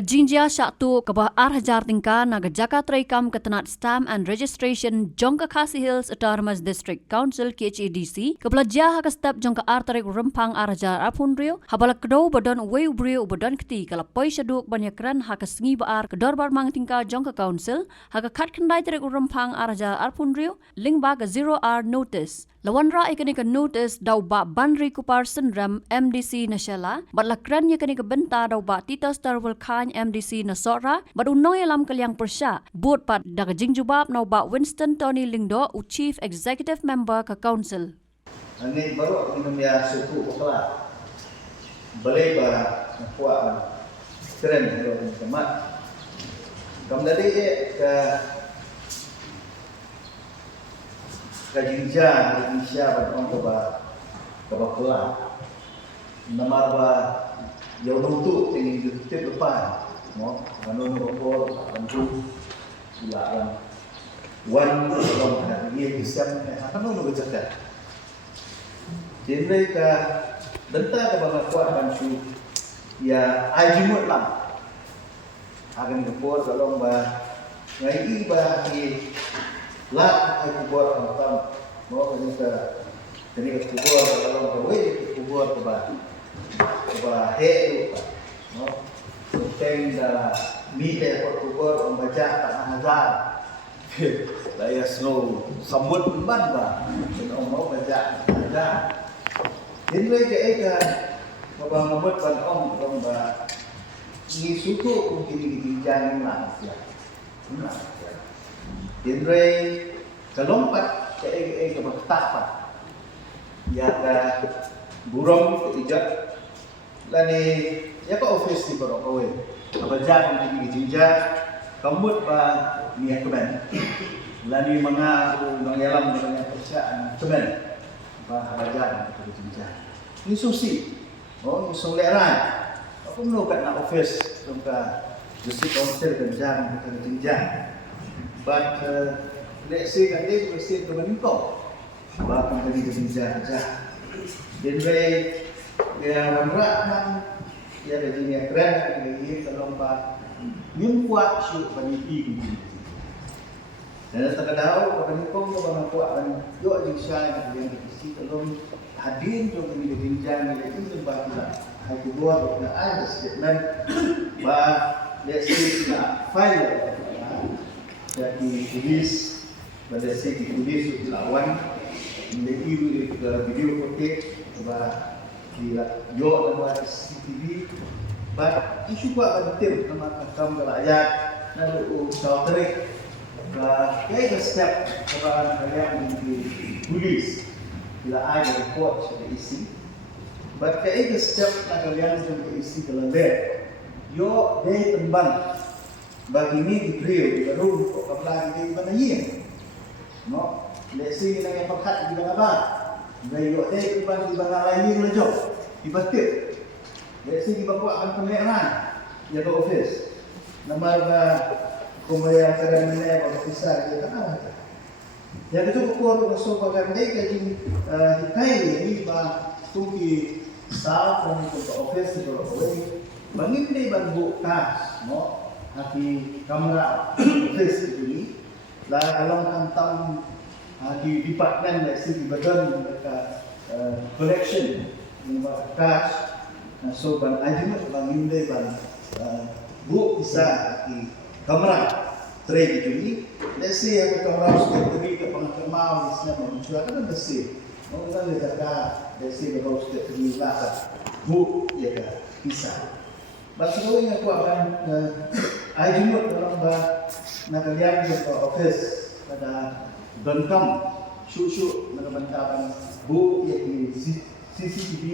Kejinjia syaktu kebah arhajar tingka naga Jakarta Traikam ketenat Stamp and Registration Jongka Khasi Hills Autonomous District Council KHADC kebelajar hak step jongka artarik rempang arhajar apunrio habala kedau badan weu badan keti kala poi syaduk banyakran hak sengi baar kedorbar mang tingka jongka council hak khat kendai tarik rempang arhajar apunrio link ba ke 0R notice lawan ra ikani ke notice dau ba bandri kupar sendram MDC nasyala batlakran yakani ke benta dau ba tita starwal khan MDC nasora badunoi alam kaliang persya bot pat daga jingjubab nau ba Winston Tony Lingdo u chief executive member ke council Ini baru minum ya suku pokla boleh ba kuat keren kalau temat kamu tadi ke jinja Indonesia bertemu ke pokla nama ba jauh tu tinggi jutip depan mo kanun pokol kanun silakan wan kalau ada dia bisa kanun bercakap jadi ka denta ka bang kuat bansu ya ajimut lang akan kepor kalau ba ngai ba ki lat ai kubur tam mo ini ka kubur kalau ka we kubur ka ba he tu no suteng da mite kubur on baca tak nazar daya snow sambut ban ba on mau baca ada Jadi mereka babang membuat ban ba ni suku mungkin dijangan lah ya. Jadi kelompat ke bertapa ya ke burung ke ijat lani ya ke office di burung kowe abajan di jinja kambut ba ni kemen lani mengaku mengelam dengan percayaan kemen ba abajan di jinja ni susi oh soleran aku menukat na office tungka district council kenjang ke jinja but let's say that they will still kemenko ba company ke jinja aja dan ya menerapkan ya begini keren ini kalau ba kuat syuk panipi dan terkadang kemenko ke bang kuat dan yo jinja yang isi kalau hadir untuk menjadi itu sebabnya aku buat ada statement bah let's say na file jadi tulis pada segi tulis lawan menjadi video footage bah di yo buat CCTV bah isu buat betul sama kamu rakyat lalu tarik bah kayak step orang kalian di tulis bila ada report sudah isi, but kaya step na kalian sudah isi dalam bed, yo day tembang, bagi ini di drill, baru kok kapal di mana ye, no, lesi kita yang pakat di mana apa, dari yo day tembang di mana lain ni lejo, di batik, lesi di bawah akan pemeliharaan, ya ke office, nama kemudian kadang ni apa kisah dia tak ada. Yang itu ukur sopa kandai kaji hitai ini ba tuki staff dan untuk office itu away bangin dei ban bukas no hati kamera office ini lah kalau kantam di department like si badan mereka collection ini cash so ban ajimut bangin dei ban bu bisa di kamera trade ini let's say aku kamera sudah beri ke pengalaman di sini menunjukkan kan bersih mau kita lihat let's say kalau sudah terlibat bu ya kan bisa bagi aku yang aku akan ajimut dalam nak kalian ke office pada donkam syuk nak bentakan bu ya di CCTV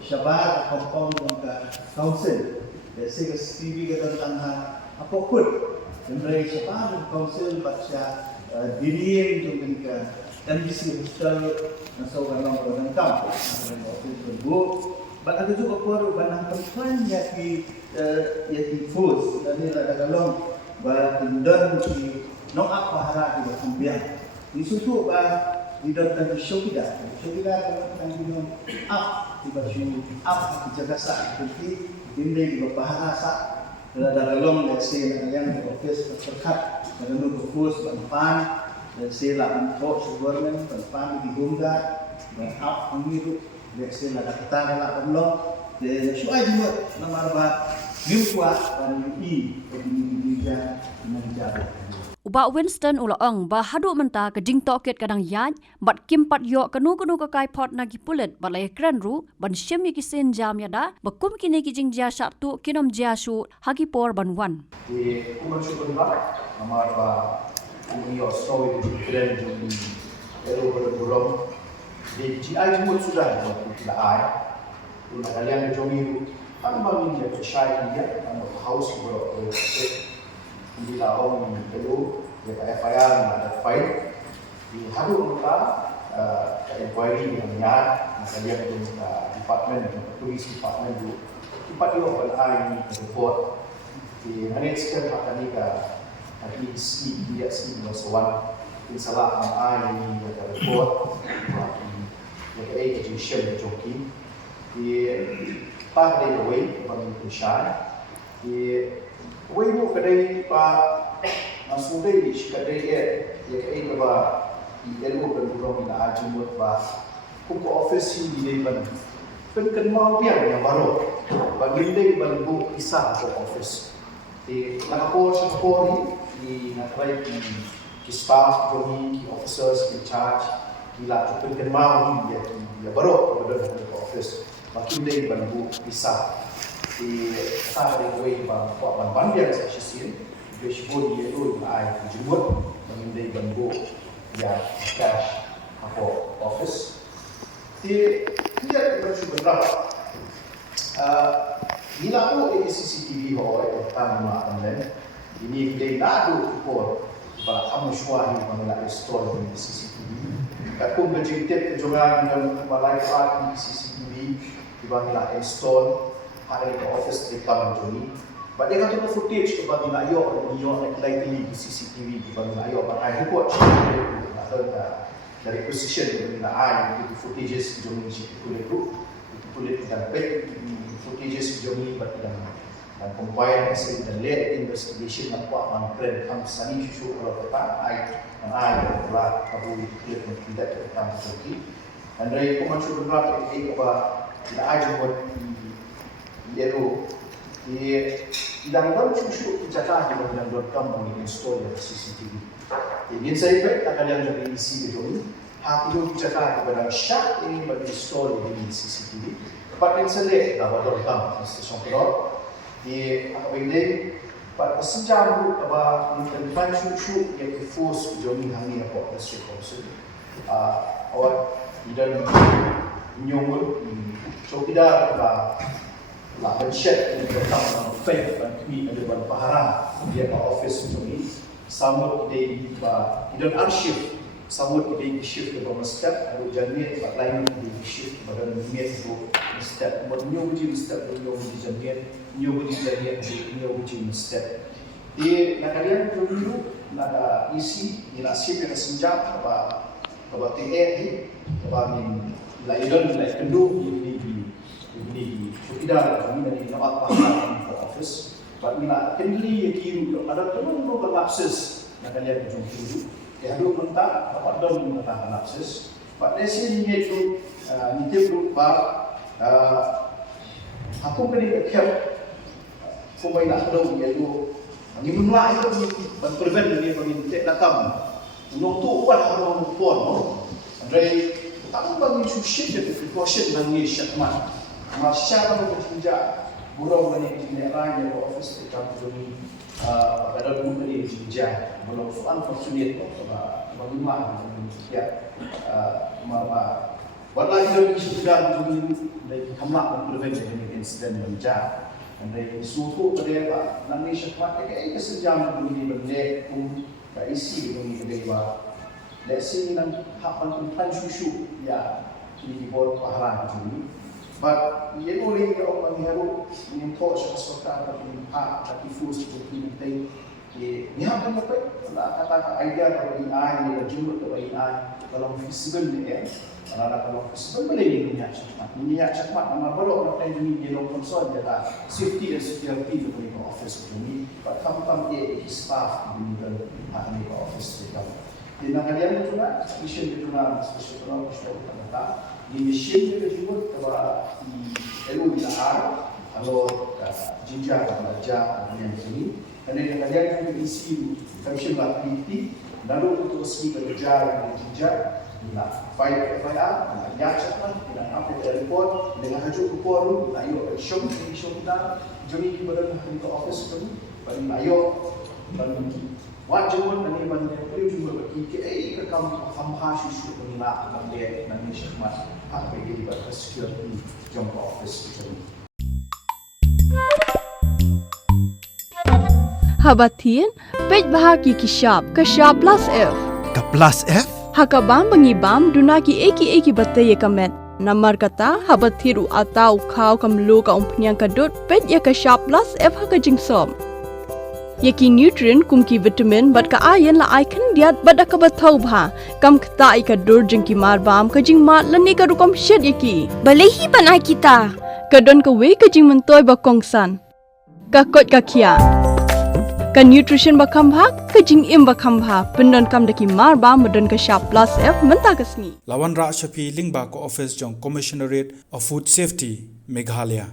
syabar compound dan council let's say ke CCTV ke tentang apapun Dari siapa council baca diriin untuk mereka MDC hospital nasau orang orang kampung waktu tersebut. Bahkan juga perlu banyak perempuan yang food dari dalam bahkan di nongak pahara di Kambiang. Di situ di dalam show kita kan di up di baju up di jaga sah seperti ini di pahara sah Ada relong dari sini yang di office terdekat dengan fokus bantuan dari sini lah untuk government bantuan di Bunga dan up pemilu dari sini ada kita lah pemlo dan soal juga nomor Gimwa dan UI di Nigeria. Uba Winston ulaong ba hadu menta ke jing toket kadang yaj bat kimpat yo kanu ke kai pot nagi pulet balai kran ru ban shemi ki sen jam yada ba kum kini ki jing ja satu kinom ja shu hagi por ban wan. Di kuman syukur ba nomor ba ini story di kran di ero berburung di GI semua sudah tidak ai una kalian jomi kan bangun dia percaya dia kan house bro di lawan itu dia FIR ada fight di hadu mereka inquiry yang nyat kalian itu department police department itu tempat dia berada ini report di manage kan akan ni ke isi dia si masawan insalah an ini dia report dia ke share joki di part day away bagi perusahaan di away mo kadai pa masudai di kadai ya kai ba elo kan burong na ajimut ba kung office di ban kan mau biar yang baru bagi dai ban bu isa ko office di nakapor sa pori di nakray ki staff jogi ki officers in charge gila kan mau dia baru pada office makin day banbu bisa di sari way bang kuat ban dia sa sisin dashboard dia tu ai jumut makin day banbu ya cash apa office di dia bersyukur gila ko CCTV ho ay tama online ini day nado report ba amu shwahi bangla install di CCTV kung budgeted jogan ng balay part CCTV diba nila install hari ke office di Kamjoni. But dia kata footage ke bagi nak ayok likely di CCTV di bagi nak ayok pakai report dari position di nak ay di footages Joni si kulit dan back footages Joni dan compile dan lead investigation nak buat mangkren kam sani susu kalau kita ay telah kabul clear tidak tentang Turki. Dan dari pemancu benar ini apa tidak ada buat yellow di dalam susu dicatat di dalam .com install CCTV. Jadi saya baik akan yang dari isi itu hati itu dicatat kepada syak ini bagi install di CCTV. Pada select dapat .com stesen kedua di apa ini pada sejam itu apa tentang susu yang force joining hangi apa proses proses awak tidak nyomot so tidak lah pencet ini pertama fake dan tweet ada pada paharan dia ke office untuk ini samut dia tidak arsip samut dia shift ke bawah step ada jamiat tempat lain dia shift kepada jamiat itu step menyobuji step menyobuji jamiat menyobuji jamiat menyobuji step di nakalian dulu nada isi di nasib yang senjata apa TNI apa min laidon lai kendu di tidak kami dari dapat paharan ke office but mina kendli kiru ada teman no berlapses nakalian dulu ya dulu mentah dapat dom mentah lapses but desi ni itu nitip lupa aku beri kecap kumai nak tahu dia tu ni mulai itu berprevent dia berminta datang untuk tu buat orang pun dari tak bagi sushi jadi precaution dan ni syakmat masyarakat berjinjak burung ni kenderaan yang office di kampung ini pada umur ini jinjak belum unfortunate bagi mana ya mama walau tidak sudah begini dari hamlah berprevent dari insiden berjak dan suhu kedua nanti syakmat kayak sejam begini benda pun tak isi begini kedua dari sini nanti hapan tentang susu ya di bawah paharan ini but ia boleh orang mengharap menimpa sesuatu tapi tapi full seperti nanti Ni hang dapat kata idea kalau AI ni dah jumpa kalau AI kalau visible ni kalau visible boleh minyak cepat nama baru orang lain ni long concern dia safety and security tu boleh office ni but kamu staff ni ni office kita di nakalian tu na mission tu na special kata di mission tu juga kalau di elu di kalau jinjak belajar yang ini kerana nakalian tu isi kami buat peneliti lalu untuk resmi bekerja dengan jinjak nak file FIR, nak cepat, nak update report, dengan hajuk report, nak ayok show kita, jom kita ke office tu, paling ayok, paling buat jom nanti mana boleh juga bagi ke kamu faham isu penilak update nanti cepat apa yang dibuat security jom ke office tu. Habatin, pej bahagi kishap, kashap plus F. Ka plus F? Hakabam bangibam dunaki eki batay kamet. Namar kata habathiru atau kau kamlu ka umpunyang kadut pej ya kashap plus F hakajing som. Yaki nutrient kumki vitamin bat ka ayan la icon diat bada ka bathau bha kam kta ka dur jingki marbam kajing mat lani ka rukom shed yaki. Balehi panai kita. Kadon ka we kajing mentoy ba kongsan. Ka kot ka kia. Ka nutrition bakam bha kajing im bakam bha pendon kam daki marba medon ka sharp plus F menta kasni Lawan Ra Shafi Lingba ko office jong Commissionerate of Food Safety Meghalaya.